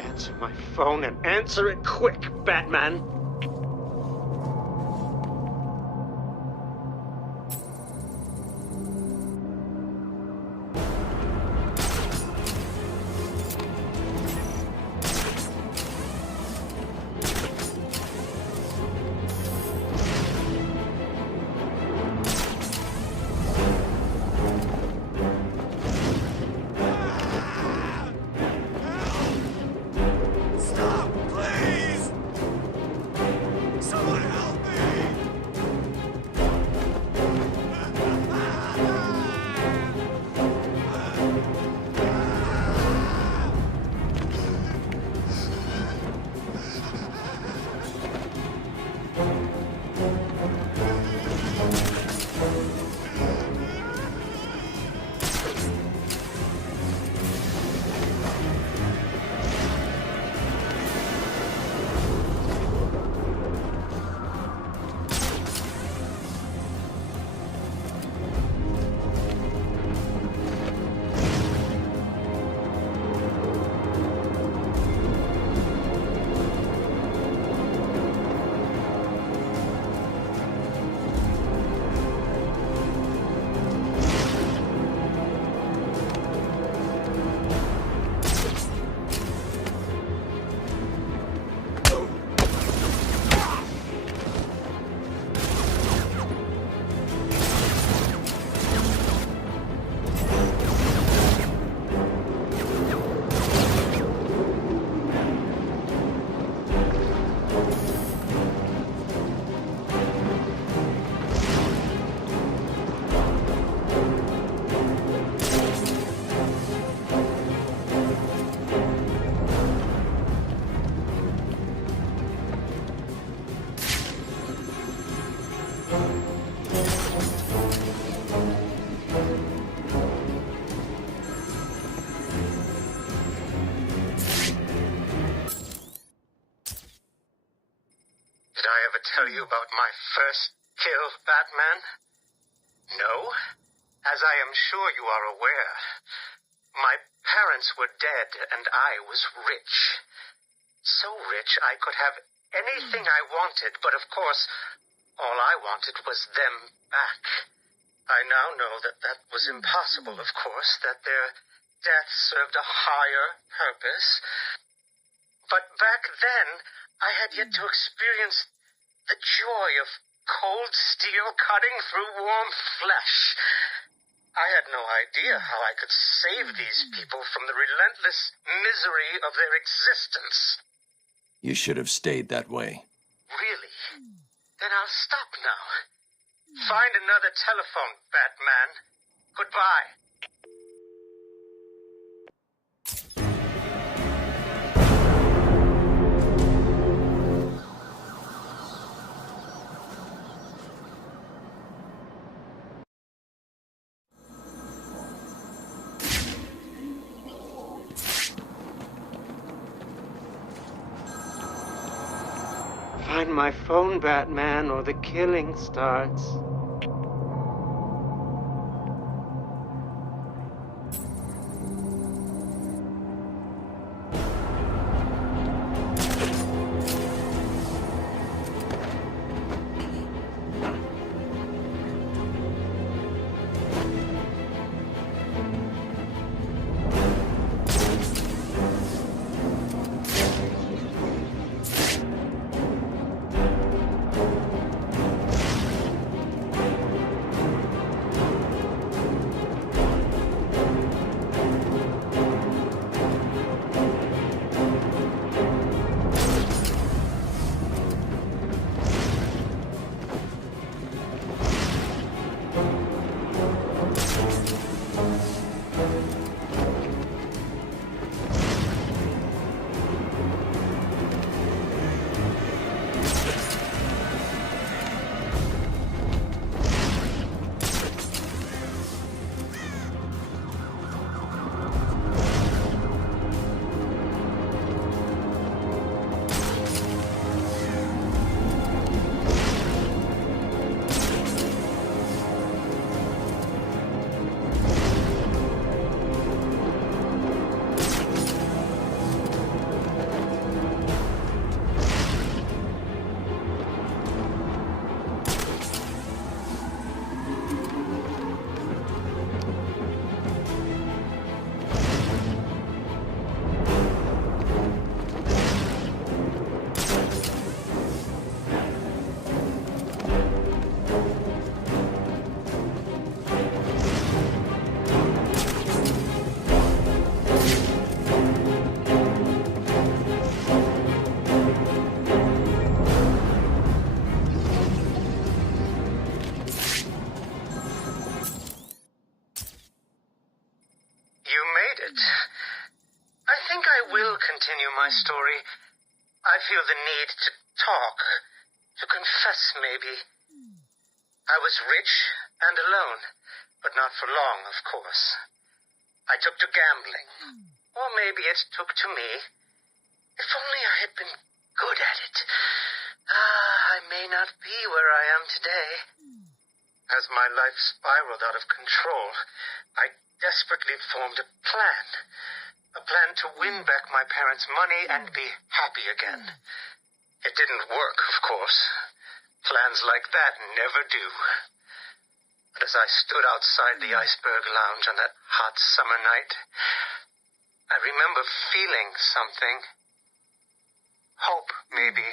Answer my phone and answer it quick, Batman! Tell you about my first kill, Batman? No? As I am sure you are aware, my parents were dead and I was rich. So rich I could have anything I wanted, but of course, all I wanted was them back. I now know that that was impossible, of course, that their death served a higher purpose. But back then, I had yet to experience the joy of cold steel cutting through warm flesh. I had no idea how I could save these people from the relentless misery of their existence. You should have stayed that way. Really? Then I'll stop now. Find another telephone, Batman. Goodbye. Find my phone, Batman, or the killing starts. I think I will continue my story. I feel the need to talk, to confess maybe. I was rich and alone, but not for long, of course. I took to gambling, or maybe it took to me. If only I had been good at it. I may not be where I am today. As my life spiraled out of control, I desperately formed a plan. A plan to win back my parents' money and be happy again. It didn't work, of course. Plans like that never do. But as I stood outside the Iceberg Lounge on that hot summer night, I remember feeling something. Hope, maybe.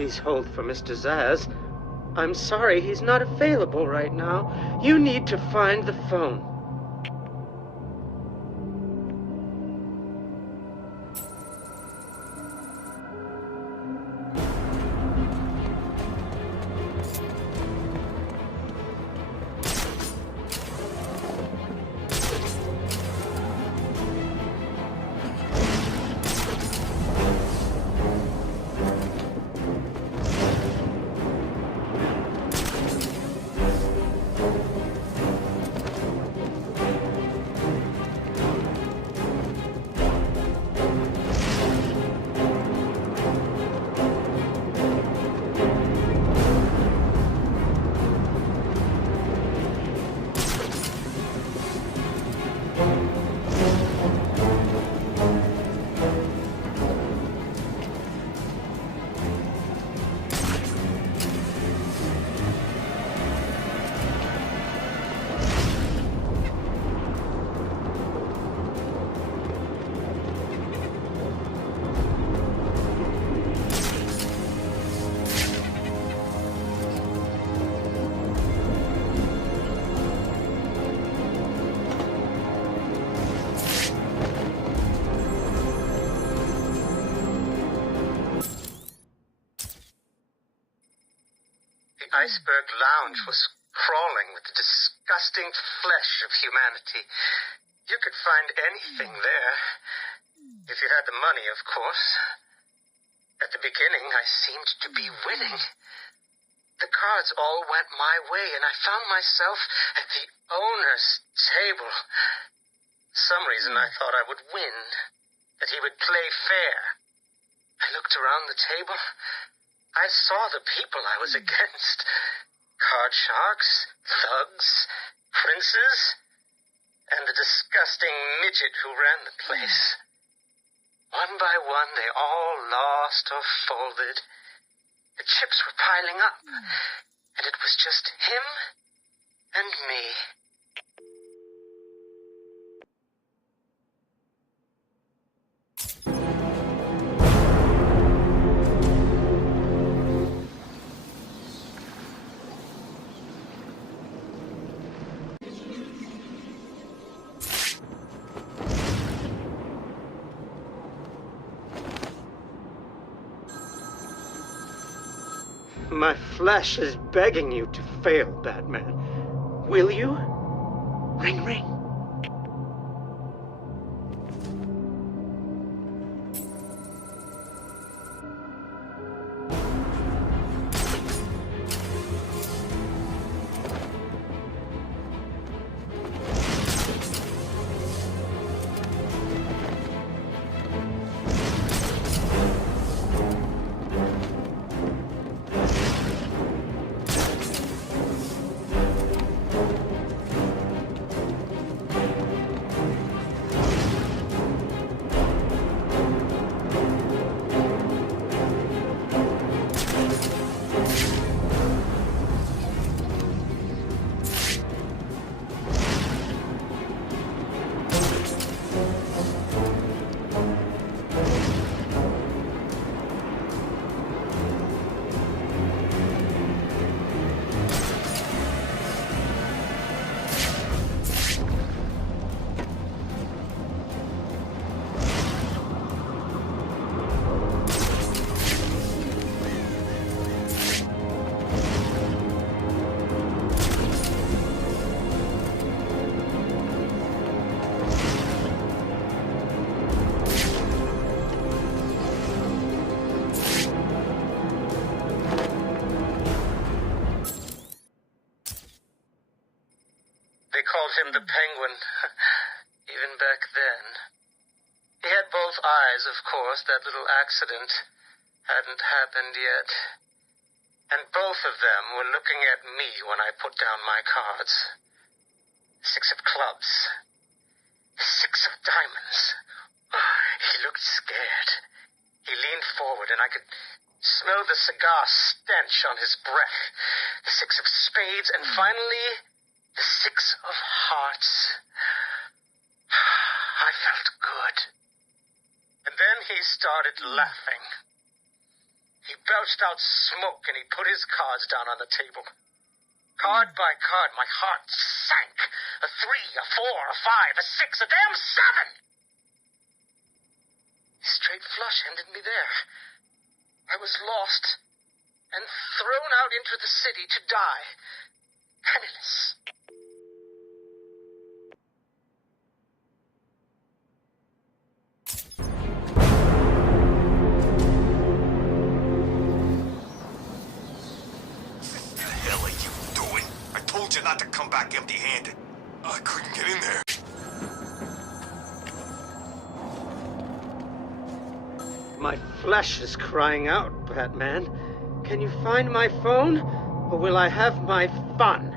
Please hold for Mr. Zaz. I'm sorry, he's not available right now. You need to find the phone. Iceberg Lounge was crawling with the disgusting flesh of humanity. You could find anything there. If you had the money, of course. At the beginning, I seemed to be winning. The cards all went my way, and I found myself at the owner's table. For some reason, I thought I would win, that he would play fair. I looked around the table. I saw the people I was against. Card sharks, thugs, princes, and the disgusting midget who ran the place. One by one, they all lost or folded. The chips were piling up, and it was just him and me. My flesh is begging you to fail, Batman. Will you? Ring, ring. called him the Penguin, even back then. He had both eyes, of course. That little accident hadn't happened yet. And both of them were looking at me when I put down my cards. 6 of clubs. 6 of diamonds. He looked scared. He leaned forward, and I could smell the cigar stench on his breath. The 6 of spades, and finally, the 6 of hearts. I felt good. And then he started laughing. He belched out smoke, and he put his cards down on the table. Card by card, my heart sank. A 3, a 4, a 5, a 6, a damn 7! Straight flush ended me there. I was lost and thrown out into the city to die, penniless. What the hell are you doing? I told you not to come back empty-handed. I couldn't get in there. My flesh is crying out, Batman. Can you find my phone, or will I have my fun?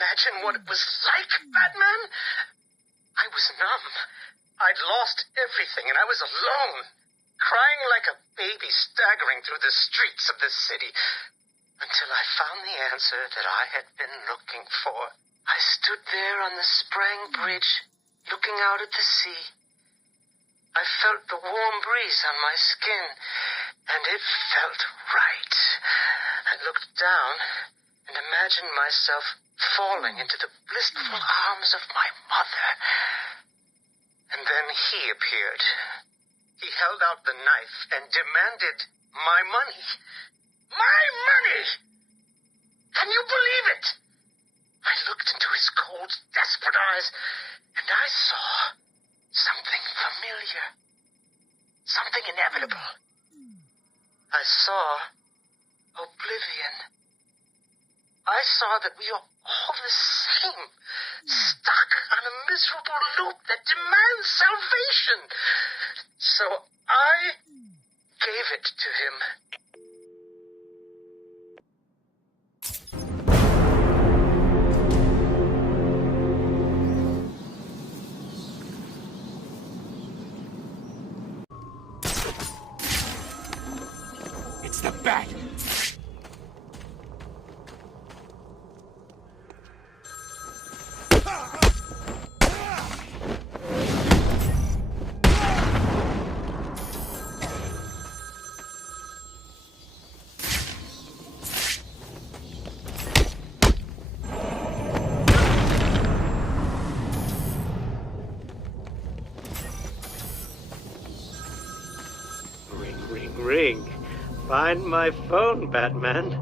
Imagine what it was like, Batman? I was numb. I'd lost everything, and I was alone, crying like a baby staggering through the streets of the city, until I found the answer that I had been looking for. I stood there on the Sprang Bridge, looking out at the sea. I felt the warm breeze on my skin, and it felt right. I looked down and imagined myself falling into the blissful arms of my mother. And then he appeared. He held out the knife and demanded my money. My money! Can you believe it? I looked into his cold, desperate eyes, and I saw something familiar. Something inevitable. I saw oblivion. I saw that we are all the same, stuck on a miserable loop that demands salvation. So I gave it to him. It's the Bat! Ring. Find my phone, Batman.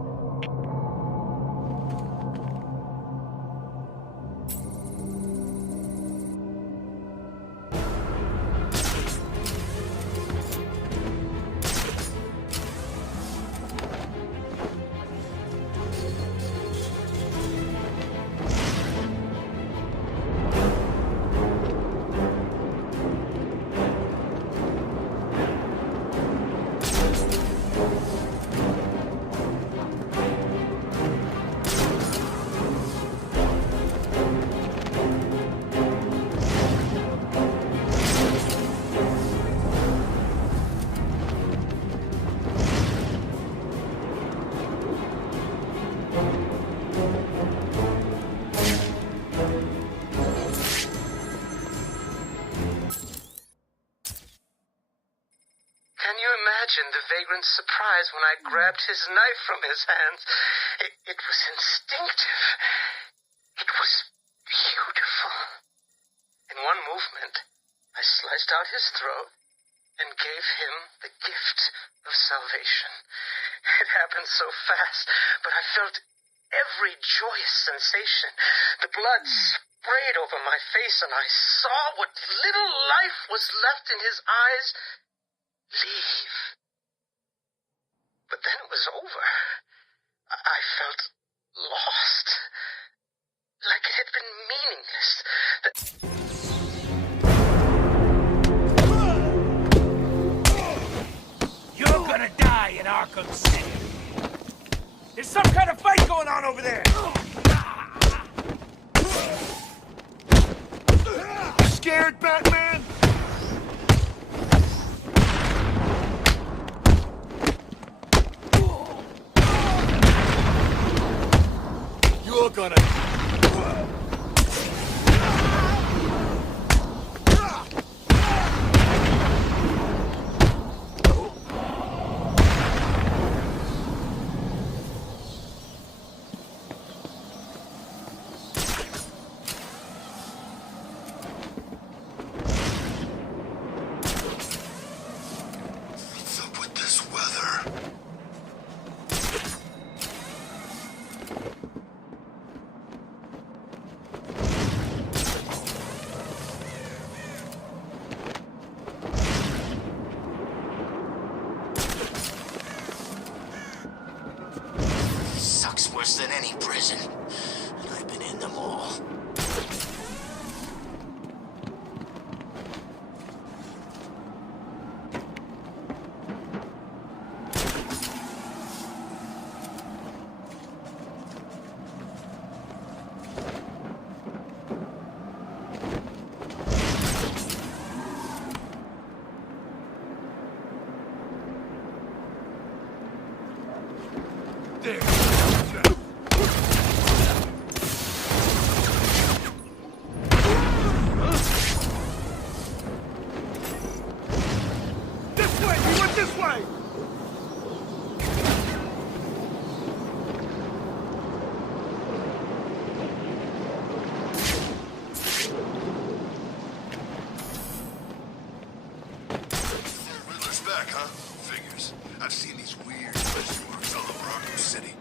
imagine the vagrant's surprise when I grabbed his knife from his hands. It was instinctive. It was beautiful. In one movement, I sliced out his throat and gave him the gift of salvation. It happened so fast, but I felt every joyous sensation. The blood sprayed over my face, and I saw what little life was left in his eyes leave. But then it was over. I felt lost, like it had been meaningless. You're gonna die in Arkham City. There's some kind of fight going on over there. You scared, Batman? You're gonna... Worse than any prison. And I've been in them all. There. This way! Riddler's back, huh? Figures. I've seen these weird question marks all over Arkham City.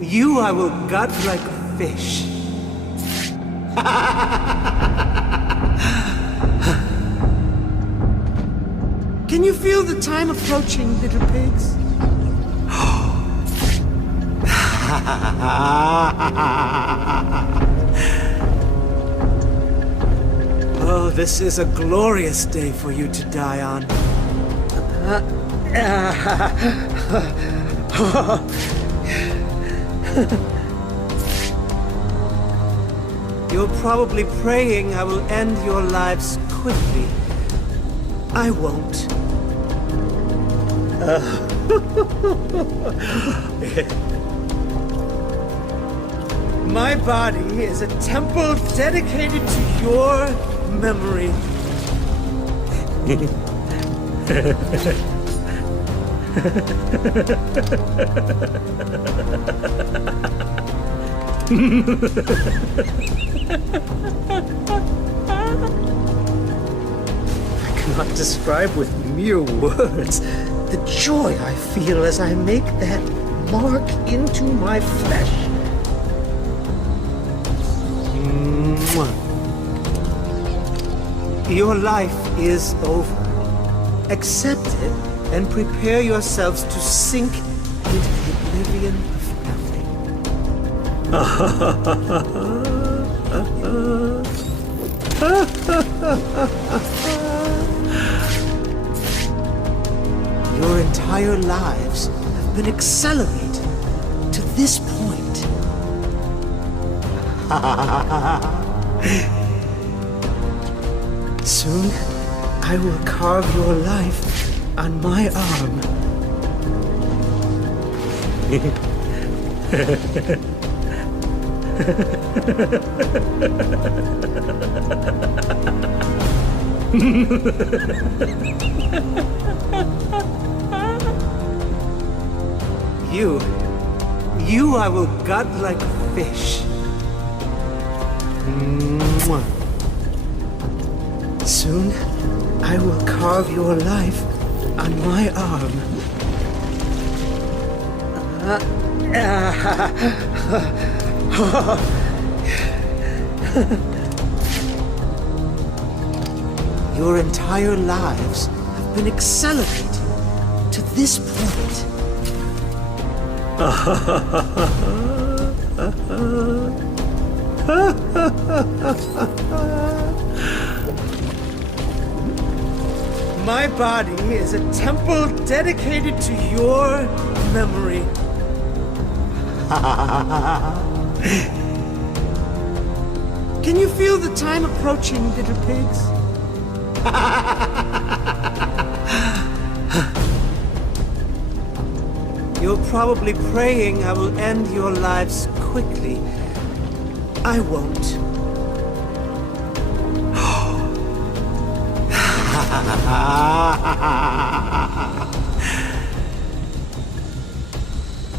You I will gut like a fish. Can you feel the time approaching, little pigs? Oh, this is a glorious day for you to die on. You're probably praying I will end your lives quickly. I won't. My body is a temple dedicated to your memory. I cannot describe with mere words the joy I feel as I make that mark into my flesh. Mwah. Your life is over. Accept it and prepare yourselves to sink into the oblivion of nothing. Your entire lives have been accelerated to this point. Soon, I will carve your life on my arm. You I will gut like a fish. Mwah. Soon, I will carve your life on my arm. Your entire lives have been accelerated to this point. My body is a temple dedicated to your memory. Can you feel the time approaching, little pigs? You're probably praying I will end your lives quickly. I won't.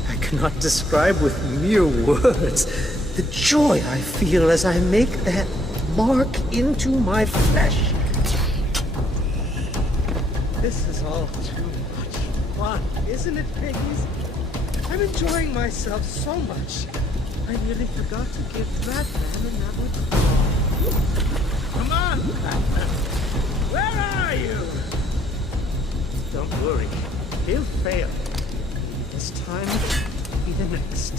I cannot describe with mere words the joy I feel as I make that mark into my flesh. This is all too much fun, isn't it, piggies? I'm enjoying myself so much. I nearly forgot to give Batman another call. Come on, Batman. Where are you? Don't worry. He'll fail. This time will be the next.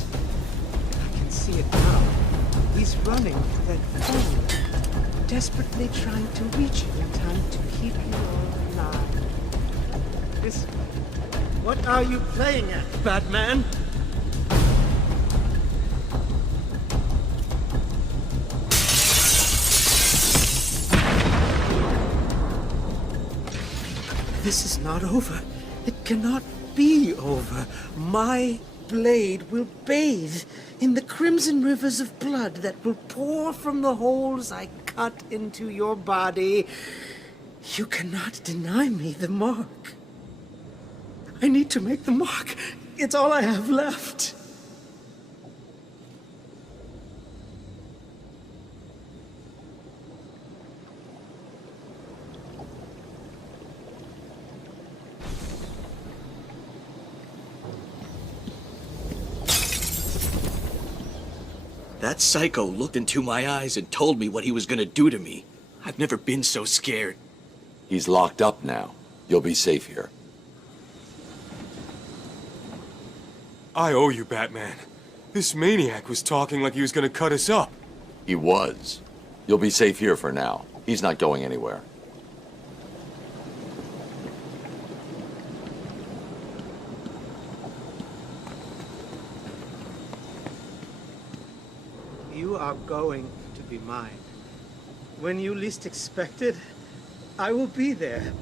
I can see it now. He's running for that phone, desperately trying to reach you in time to keep you all alive. Listen, what are you playing at, Batman? This is not over. It cannot be over. My blade will bathe in the crimson rivers of blood that will pour from the holes I cut into your body. You cannot deny me the mark. I need to make the mark. It's all I have left. That psycho looked into my eyes and told me what he was gonna do to me. I've never been so scared. He's locked up now. You'll be safe here. I owe you, Batman. This maniac was talking like he was gonna cut us up. He was. You'll be safe here for now. He's not going anywhere. You are going to be mine. When you least expect it, I will be there,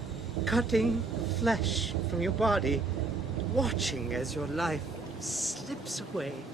cutting flesh from your body, watching as your life slips away.